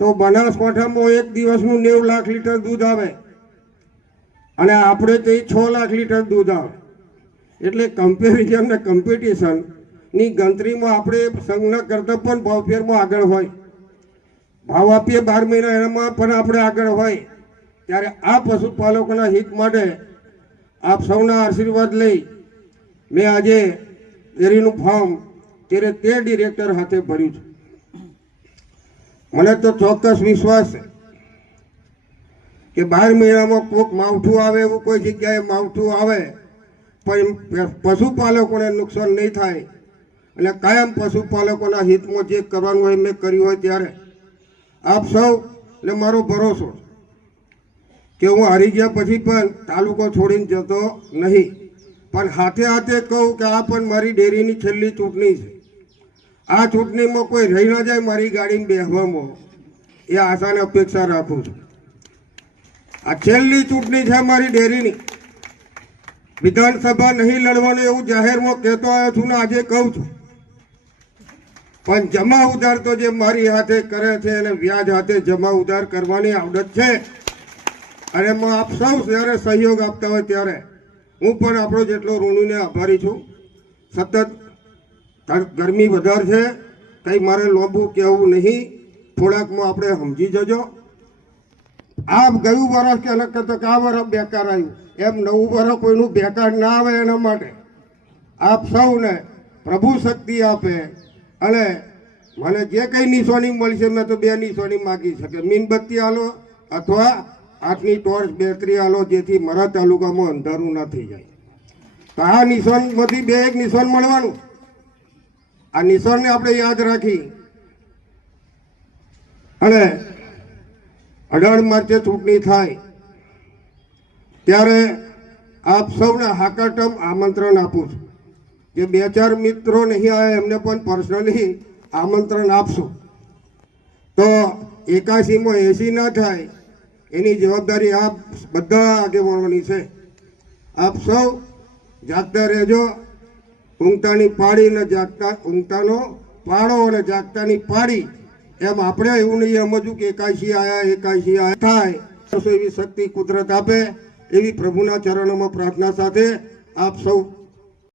તો બનાસકાંઠામાં એક દિવસનું 90 લાખ લીટર દૂધ આવે અને આપણે તે 6 લાખ લીટર દૂધ આવે. એટલે કમ્પેરિઝન ને કોમ્પિટિશન ની ગણતરીમાં આપણે સંઘના કરતાં પણ ભાવફેરમાં આગળ હોય. ભાવ આપીએ 12 મહિના એમાં પણ આપણે આગળ હોય. ત્યારે આ પશુપાલકોના હિત માટે આપ સૌના આશીર્વાદ લઈ મેં આજે ડેરીનું ફોર્મ 13 ડિરેક્ટર હાથે ભર્યું છે. મને તો ચોક્કસ વિશ્વાસ છે કે 12 મહિનામાં કોઈક માવઠું આવે, એવું કોઈ જગ્યાએ માવઠું આવે પણ પશુપાલકોને નુકસાન નહીં થાય અને કાયમ પશુપાલકોના હિતમાં જે કરવાનું હોય મેં કર્યું હોય. ત્યારે આપ સૌને મારો ભરોસો કે હું હારી ગયા પછી પણ તાલુકો છોડીને જતો નહીં. પણ હાથે હાથે કહું કે આ પણ મારી ડેરીની છેલ્લી ચૂંટણી છે. આ ચૂંટણીમાં કોઈ રહી ના જાય મારી ગાડીમાં બેસવામાં, એ આશાને અપેક્ષા રાખું છું. આ છેલ્લી ચૂંટણી છે મારી ડેરીની. વિધાનસભા નહીં લડવાનું એવું જાહેરમાં કહેતો આવ્યો છું ને આજે કહું છું. પણ જમા ઉધાર તો જે મારી હાથે કરે છે અને વ્યાજ હાથે જમા ઉધાર કરવાની આવડત છે. અને આપ સૌ જ્યારે સહયોગ આપતા હોય ત્યારે હું પણ આપણો જેટલો ઋણીને આભારી છું. સતત ગરમી વધારે છે, કંઈ મારે લોબુ કહેવું નહીં, થોડાકમાં આપણે સમજી જજો. આ ગયું વર્ષ કે અલગ કરતો કે આ વર્ષ બેકાર આવ્યું એમ નવું વર્ષ કોઈનું બેકાર ના આવે એના માટે આપ સૌને પ્રભુ શક્તિ આપે. અને મને જે કંઈ નિશાની મળશે મેં તો 2 નિશાની માગી શકે, મીણબત્તી આલો અથવા આટલી ટોર્ચ બેટરી આલો, જેથી મારા તાલુકામાં અંધારું ના થઈ જાય. તો આ નિશાનમાંથી 2 એક નિશાન મળવાનું. આ નિશાનને આપણે યાદ રાખી અને 18 માર્ચે ચૂંટણી થાય ત્યારે આપ સૌને હાકરટમ આમંત્રણ આપું છું. જે 2-4 મિત્રો નહીં આવ્યા એમને પણ પર્સનલી આમંત્રણ આપશું. તો 81માં 80 ના થાય એની જવાબદારી આપ બધા આગેવાનોની છે. આપ સૌ જાગતા રહેજો. ઊંઘતાની પાડી ને જાગતા, ઊંઘતાનો પાડો અને જાગતાની પાડી, એમ આપણે એવું નહીં સમજવું કે 81 આયા થાય. એવી શક્તિ કુદરત આપે એવી પ્રભુના ચરણોમાં પ્રાર્થના સાથે આપ સૌ